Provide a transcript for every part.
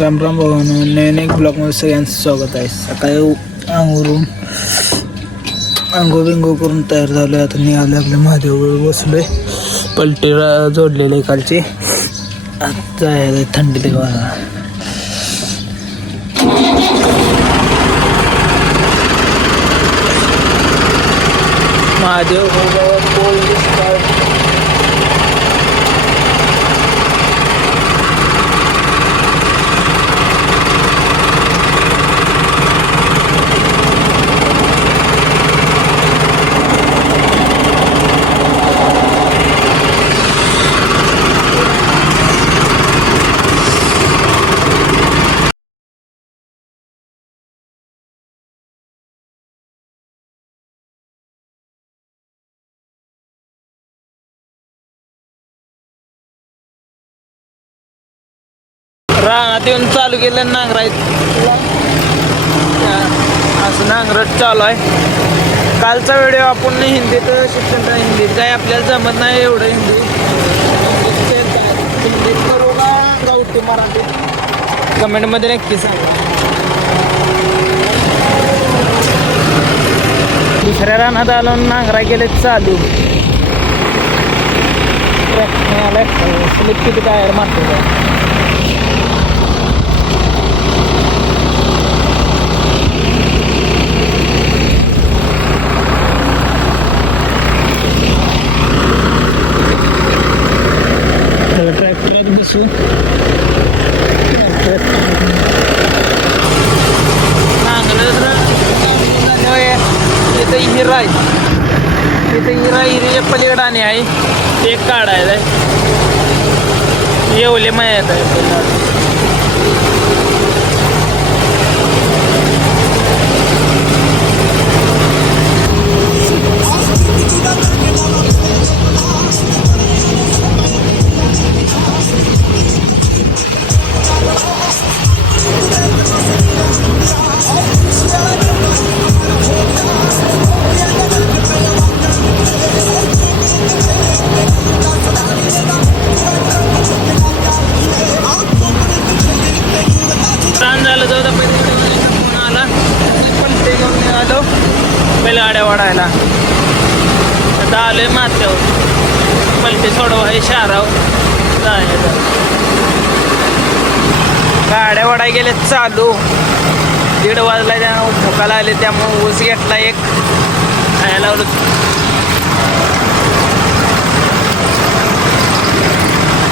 राम राम भावांनो, नवीन एक ब्लॉगमध्ये सगळ्यांचं स्वागत आहे. सकाळी अंगोरून बिंगो करून तयार झालो आहे. आता निघाले आपल्या महादेववर बसलो आहे. पलटीला जोडलेले कालचे. आता आहे थंडी देवाला. महादेव रानात येऊन चालू केलं नांगरायत. असं नांगरट चालू आहे. कालचा व्हिडिओ आपण हिंदीत शिक्षण हिंदीत काय आपल्याला जमत नाही एवढं हिंदीत करू का गावठी मराठी कमेंटमध्ये नक्की सांगा. दुसऱ्या रानात आलो नांगरा केले चालू. स्लिप किती टायर मारतो. ट्रॅक्टरात बसू. इथं हिरा आहे. इथं हिऱ्याच्या पलीकडे आणि आहे एक काढायचं आहे. येवले माहीत आहे. गाड्या वाढायला आता आलोय माथ्यावर. पलटी सोडवा हे शहरावर जायचं. गाड्या वाढाय गेले चालू. 1:30 वाजला त्यामुळे भुकाला आले त्यामुळे ऊस घेतला एक खायला लावलं.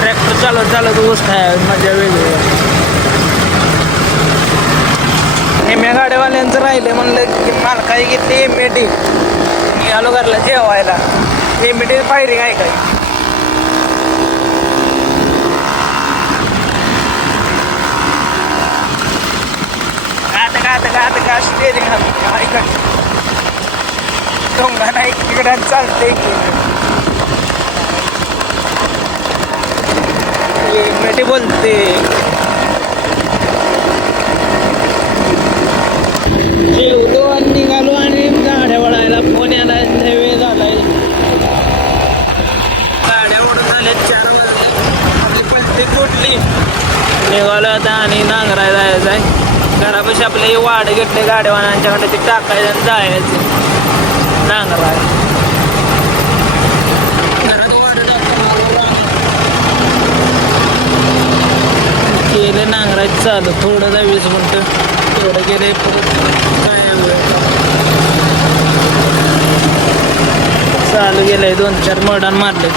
ट्रॅक्टर चालत ऊस खाय मजा वेगळी. एम्या गाड्यावाल्यांचं राहिले म्हणलं की मालकाने घेतली एमएटी. मी आलो घरला जेवायला. एमएटी फायरिंग आहे काय. आता स्टेरिंग ऐका डोंगा इकडे चालते एमएटी बोलते. जेवलो आणि निघालो आणि गाड्या वळायला. फोन यायला वेळ झालाय. गाड्या ओढून झाल्या 4 वाजले. आपली पलटी तुटली. निघालो आता आणि नांगराय जायचं आहे. घरापाशी आपले वाढ घेतले गाड्यावाल्यांच्याकडे ते टाकायचं आणि जायचं नांगराय. घरात वाढ केले नांगरायचं चालू. थोडं 20 मिनटं तेवढं गेले. चालू गेलंय 2-4 मर्डान मारले.